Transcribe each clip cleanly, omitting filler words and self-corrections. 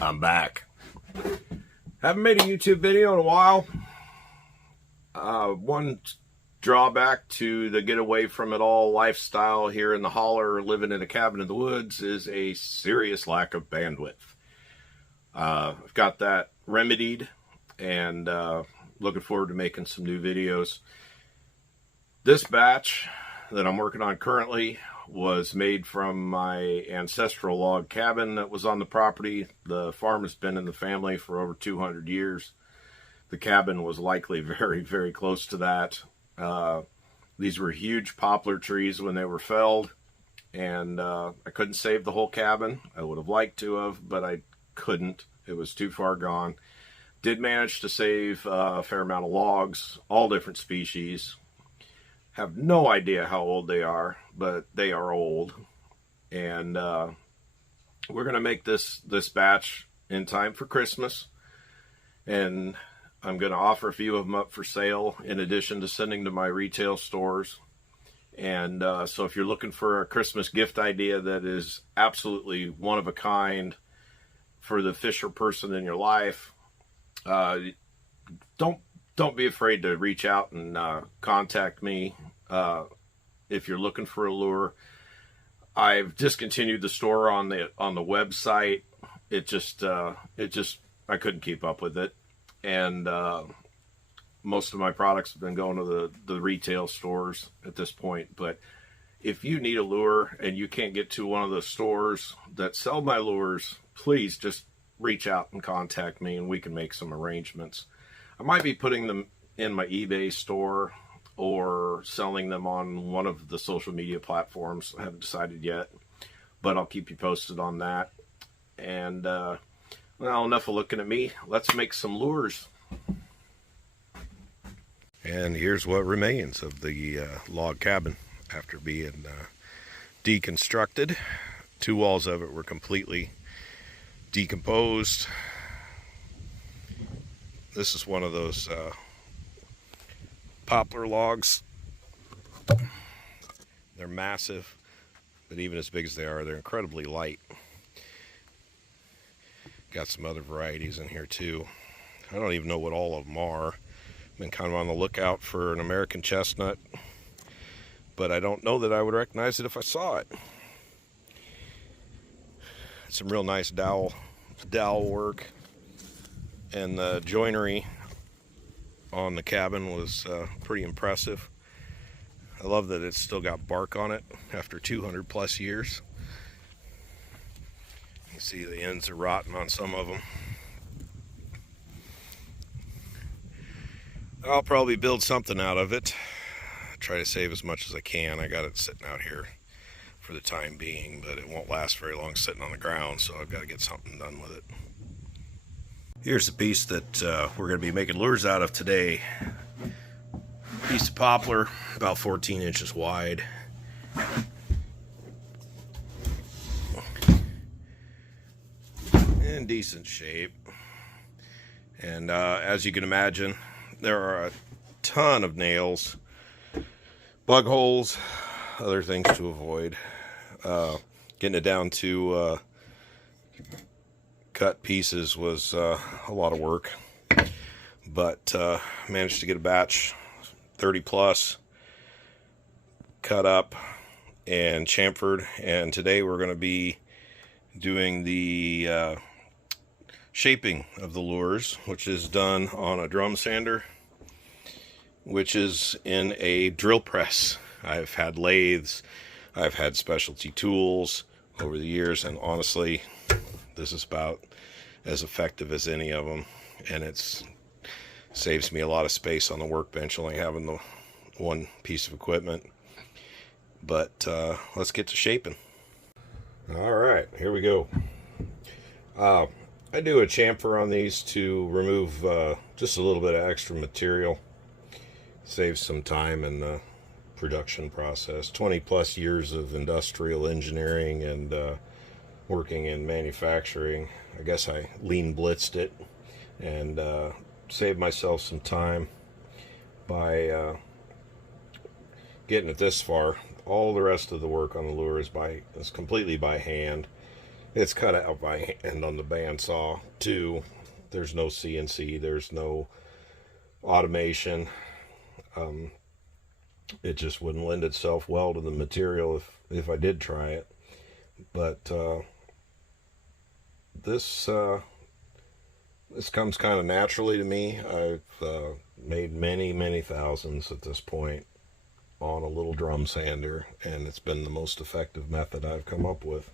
I'm back. Haven't made a YouTube video in a while. One drawback to the get away from it all lifestyle here in the holler, living in a cabin in the woods, is a serious lack of bandwidth. I've got that remedied, and looking forward to making some new videos. This batch that I'm working on currently was made from my ancestral log cabin that was on the property. The farm has been in the family for over 200 years. The cabin was likely very, very close to that. These were huge poplar trees when they were felled, and I couldn't save the whole cabin. I would have liked to have, but I couldn't. It was too far gone. Did manage to save a fair amount of logs, all different species. Have no idea how old they are, but they are old. And we're going to make this batch in time for Christmas. And I'm going to offer a few of them up for sale in addition to sending to my retail stores. And so if you're looking for a Christmas gift idea that is absolutely one of a kind for the fisher person in your life, don't be afraid to reach out and contact me if you're looking for a lure. I've discontinued the store on the website. It just I couldn't keep up with it, and most of my products have been going to the retail stores at this point. But if you need a lure and you can't get to one of the stores that sell my lures, please just reach out and contact me, and we can make some arrangements. I might be putting them in my eBay store or selling them on one of the social media platforms. I haven't decided yet, but I'll keep you posted on that. And well, enough of looking at me. Let's make some lures. And here's what remains of the log cabin after being deconstructed. Two walls of it were completely decomposed. This is one of those poplar logs. They're massive, but even as big as they are, they're incredibly light. Got some other varieties in here too. I don't even know what all of them are. I've been kind of on the lookout for an American chestnut, but I don't know that I would recognize it if I saw it. Some real nice dowel work, and the joinery on the cabin was pretty impressive. I love that it's still got bark on it after 200 plus years. You can see the ends are rotten on some of them. I'll probably build something out of it. Try to save as much as I can. I got it sitting out here for the time being, but it won't last very long sitting on the ground, so I've got to get something done with it. Here's the piece that we're going to be making lures out of today. Piece of poplar, about 14 inches wide. In decent shape. And as you can imagine, there are a ton of nails, bug holes, other things to avoid. Getting it down to cut pieces was a lot of work, but managed to get a batch 30 plus cut up and chamfered, and today we're going to be doing the shaping of the lures, which is done on a drum sander, which is in a drill press. I've had lathes, I've had specialty tools over the years, and honestly, this is about as effective as any of them, and it saves me a lot of space on the workbench, only having the one piece of equipment. But let's get to shaping. All right, here we go. I do a chamfer on these to remove just a little bit of extra material. Saves some time in the production process. 20 plus years of industrial engineering and working in manufacturing. I guess I lean blitzed it and saved myself some time by getting it this far. All the rest of the work on the lure is completely by hand. It's cut out by hand on the bandsaw. 2, there's no CNC, there's no automation. It just wouldn't lend itself well to the material if I did try it. But this comes kind of naturally to me. I've made many thousands at this point on a little drum sander, and it's been the most effective method I've come up with.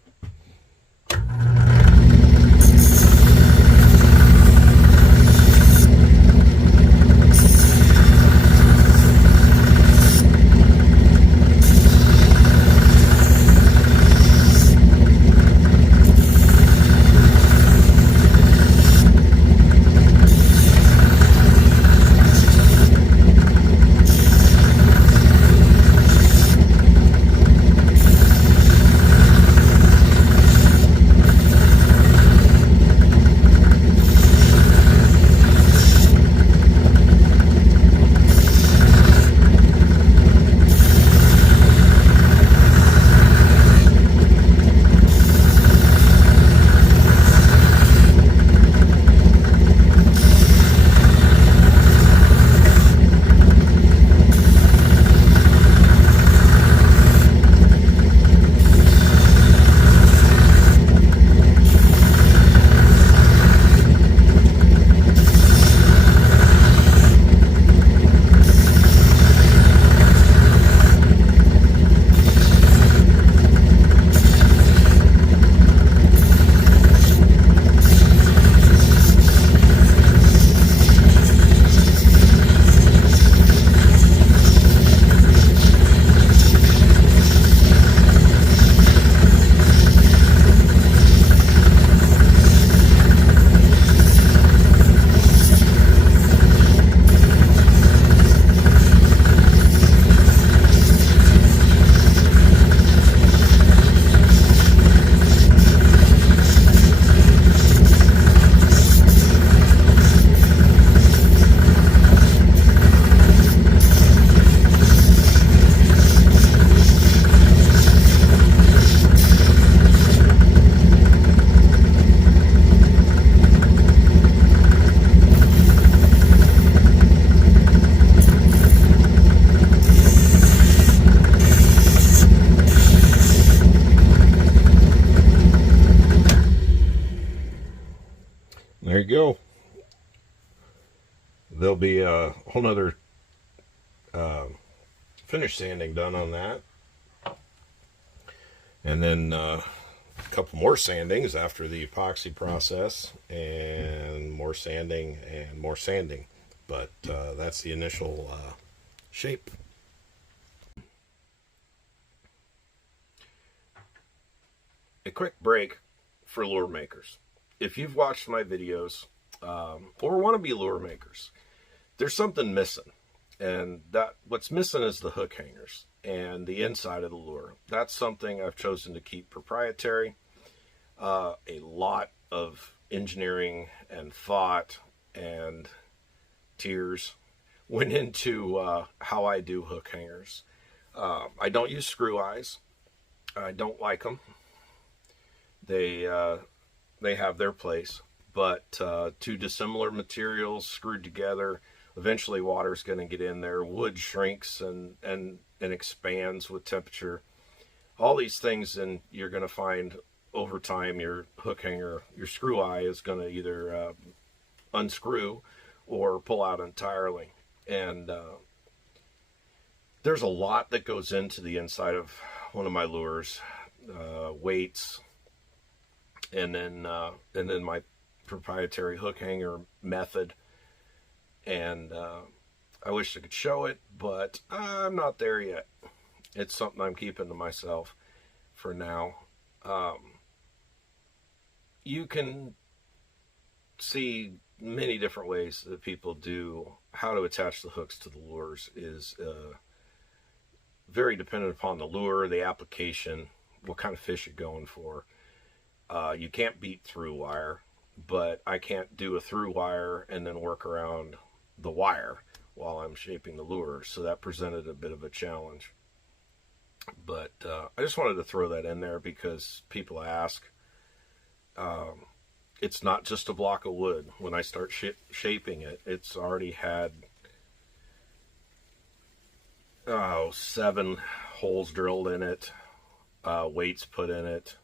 There you go. There'll be a whole nother finish sanding done on that. And then a couple more sandings after the epoxy process, and more sanding and more sanding. But that's the initial shape. A quick break for lure makers. If you've watched my videos or want to be lure makers, there's something missing. And that what's missing is the hook hangers and the inside of the lure. That's something I've chosen to keep proprietary. A lot of engineering and thought and tears went into how I do hook hangers. I don't use screw eyes. I don't like them. They have their place, but two dissimilar materials screwed together, eventually water's going to get in there. Wood shrinks and expands with temperature. All these things, and you're going to find over time your hook hanger, your screw eye is going to either unscrew or pull out entirely. And there's a lot that goes into the inside of one of my lures, weights, and then my proprietary hook hanger method. And I wish I could show it, but I'm not there yet. It's something I'm keeping to myself for now. You can see many different ways that people do how to attach the hooks to the lures. Is very dependent upon the lure, the application, what kind of fish you're going for. You can't beat through wire, but I can't do a through wire and then work around the wire while I'm shaping the lure. So that presented a bit of a challenge. But I just wanted to throw that in there because people ask. It's not just a block of wood. When I start shaping it, it's already had 7 holes drilled in it, weights put in it.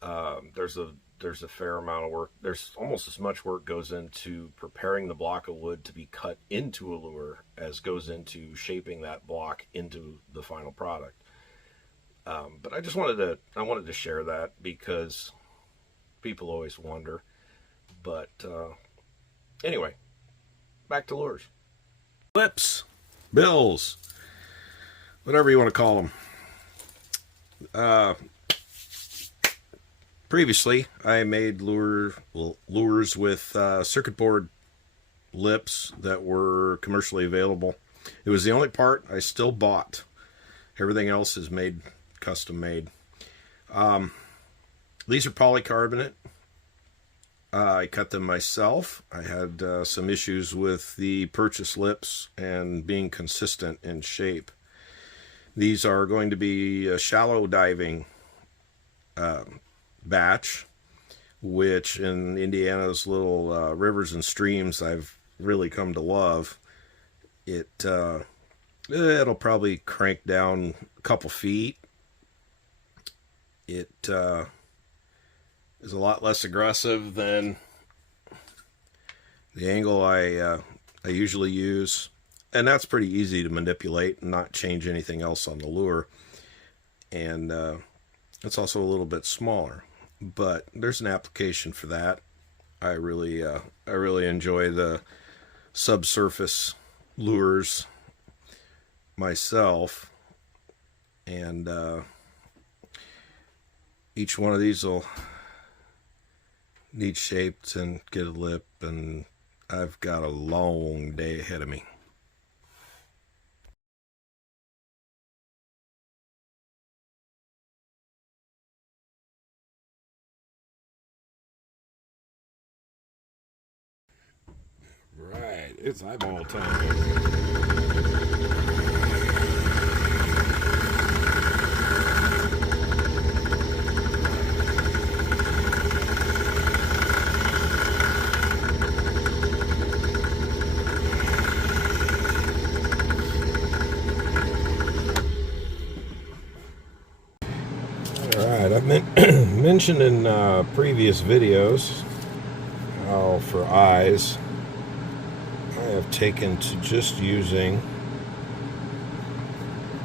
There's a fair amount of work. There's almost as much work goes into preparing the block of wood to be cut into a lure as goes into shaping that block into the final product. But I wanted to share that because people always wonder. But anyway, back to lures. Lips, bills, whatever you want to call them. Previously, I made lures with circuit board lips that were commercially available. It was the only part I still bought. Everything else is made, custom made. These are polycarbonate. I cut them myself. I had some issues with the purchase lips and being consistent in shape. These are going to be a shallow diving batch, which in Indiana's little rivers and streams I've really come to love. It'll probably crank down a couple feet. It is a lot less aggressive than the angle I usually use, and that's pretty easy to manipulate and not change anything else on the lure. And it's also a little bit smaller, but there's an application for that. I really enjoy the subsurface lures myself, and each one of these will need shaped and get a lip, and I've got a long day ahead of me. Right, it's eyeball time. Alright, I've mentioned in previous videos how for eyes I have taken to just using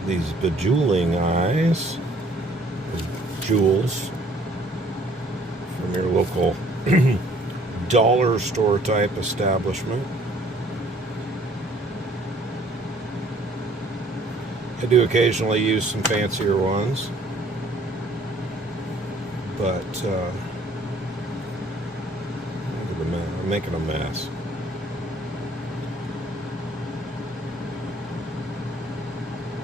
these bejeweling eyes, jewels, from your local dollar store type establishment. I do occasionally use some fancier ones, but I'm making a mess.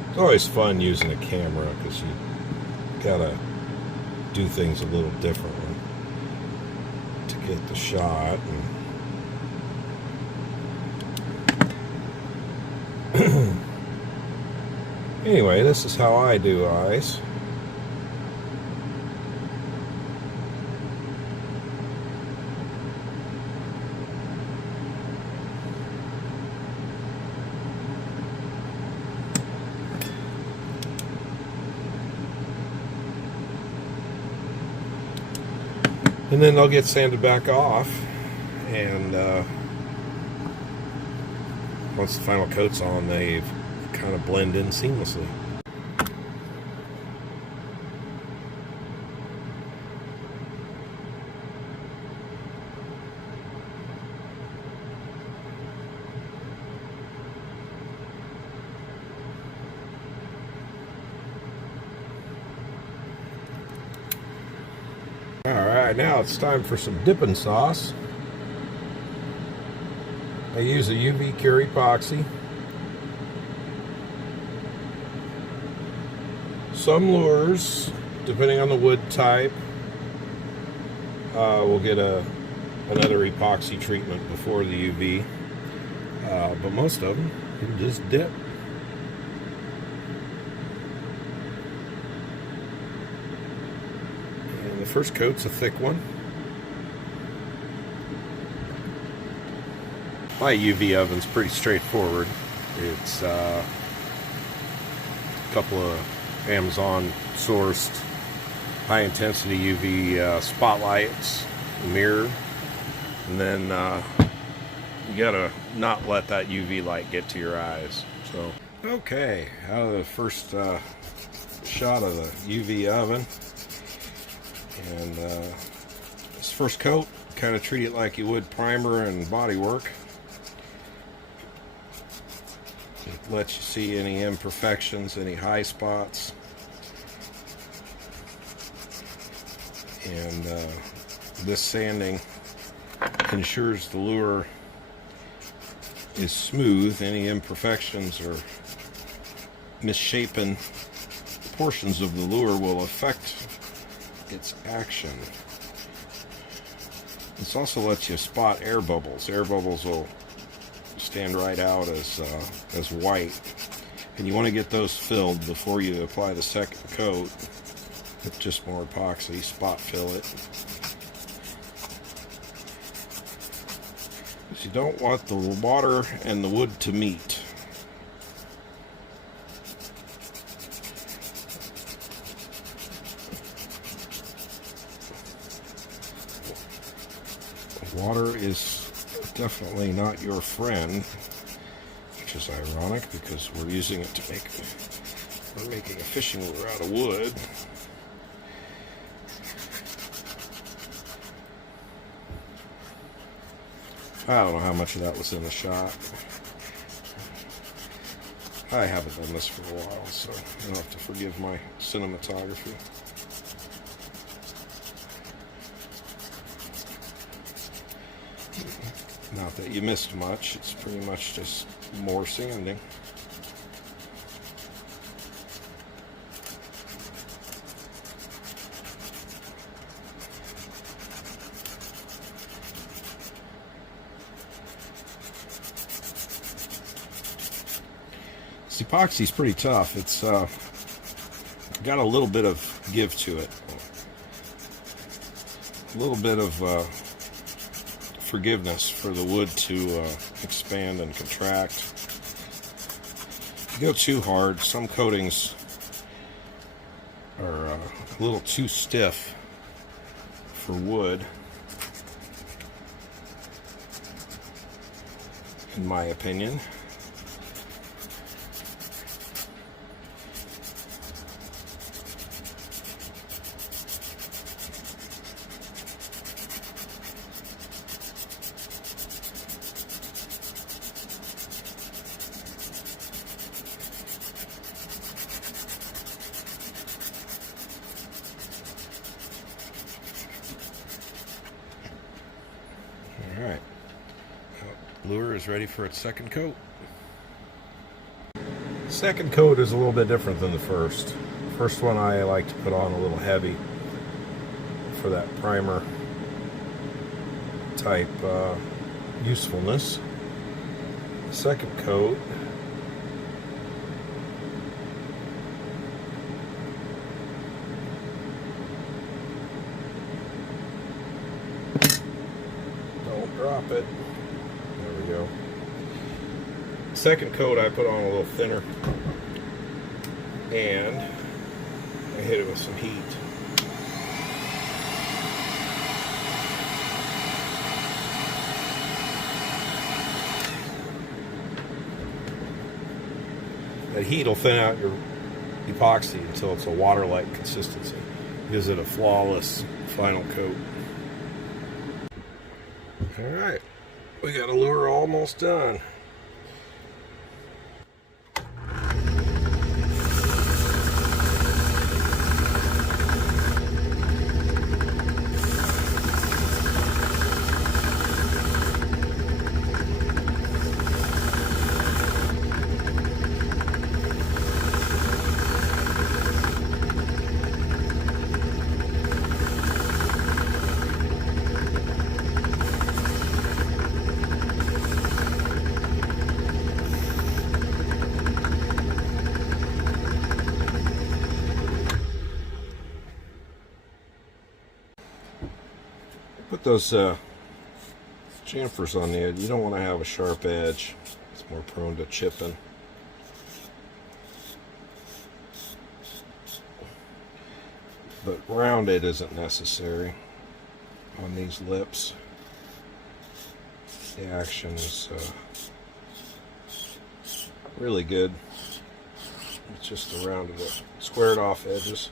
It's always fun using a camera because you gotta do things a little differently to get the shot. And anyway, this is how I do eyes. And then they'll get sanded back off, and once the final coat's on, they kind of blend in seamlessly. Alright, now it's time for some dipping sauce. I use a UV cure epoxy. Some lures, depending on the wood type, will get another epoxy treatment before the UV, but most of them you just dip. And the first coat's a thick one. My UV oven's pretty straightforward. It's a couple of Amazon sourced high intensity UV spotlights, a mirror, and then you gotta not let that UV light get to your eyes. So, okay, out of the first shot of the UV oven, and this first coat, kind of treat it like you would primer and body work. It lets you see any imperfections, any high spots, and this sanding ensures the lure is smooth. Any imperfections or misshapen portions of the lure will affect its action. This also lets you spot air bubbles. Air bubbles will stand right out as white, and you want to get those filled before you apply the second coat with just more epoxy. Spot fill it, because you don't want the water and the wood to meet. Water is definitely not your friend, which is ironic because we're using it to we're making a fishing lure out of wood. I don't know how much of that was in the shot. I haven't done this for a while, so you'll have to forgive my cinematography. Not that you missed much, it's pretty much just more sanding. This epoxy's pretty tough. It's got a little bit of give to it. A little bit of forgiveness for the wood to expand and contract. If you go too hard, some coatings are a little too stiff for wood, in my opinion. Alright, lure is ready for its second coat. Second coat is a little bit different than the first. First one I like to put on a little heavy for that primer type usefulness. Second coat, drop it. There we go. Second coat I put on a little thinner, and I hit it with some heat. That heat will thin out your epoxy until it's a water-like consistency. Gives it a flawless final coat. Alright, we got a lure almost done. Put those chamfers on the edge. You don't want to have a sharp edge. It's more prone to chipping. But rounded isn't necessary on these lips. The action is really good. It's just the rounded, squared off edges.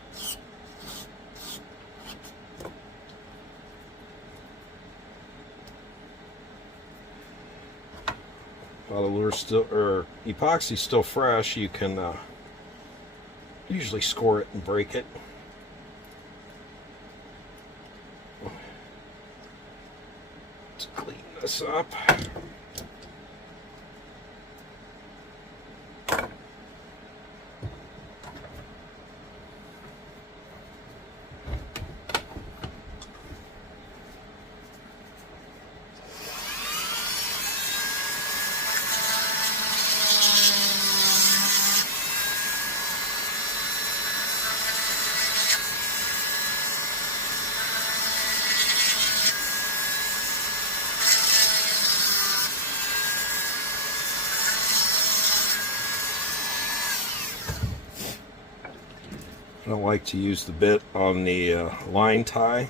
While the lure's still, or epoxy's still fresh, you can usually score it and break it. Let's clean this up. I don't like to use the bit on the line tie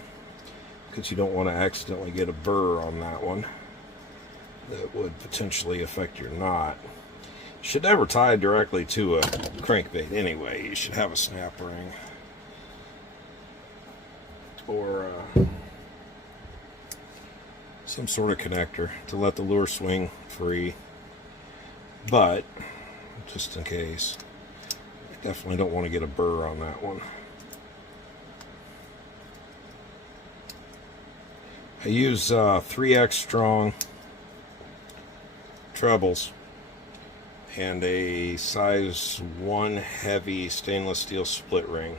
because you don't want to accidentally get a burr on that one that would potentially affect your knot. You should never tie directly to a crankbait anyway. You should have a snap ring or some sort of connector to let the lure swing free, but just in case. Definitely don't want to get a burr on that one. I use 3X strong trebles and a size 1 heavy stainless steel split ring.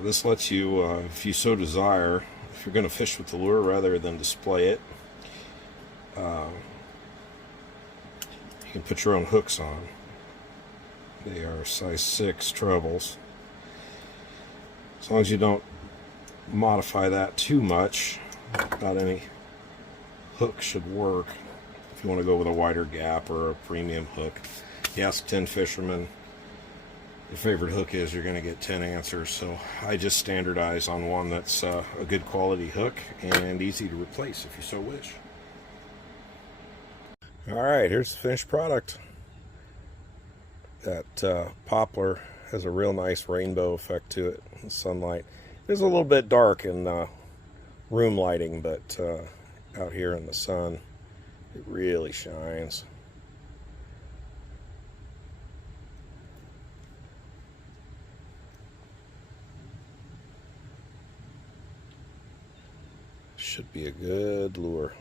This lets you, if you so desire, if you're going to fish with the lure rather than display it, you can put your own hooks on. They are size 6 trebles. As long as you don't modify that too much, about any hook should work. If you want to go with a wider gap or a premium hook, you ask 10 fishermen your favorite hook is, you're going to get 10 answers. So I just standardize on one that's a good quality hook and easy to replace if you so wish. Alright, here's the finished product. That poplar has a real nice rainbow effect to it in sunlight. It's a little bit dark in room lighting, but out here in the sun, it really shines. Should be a good lure.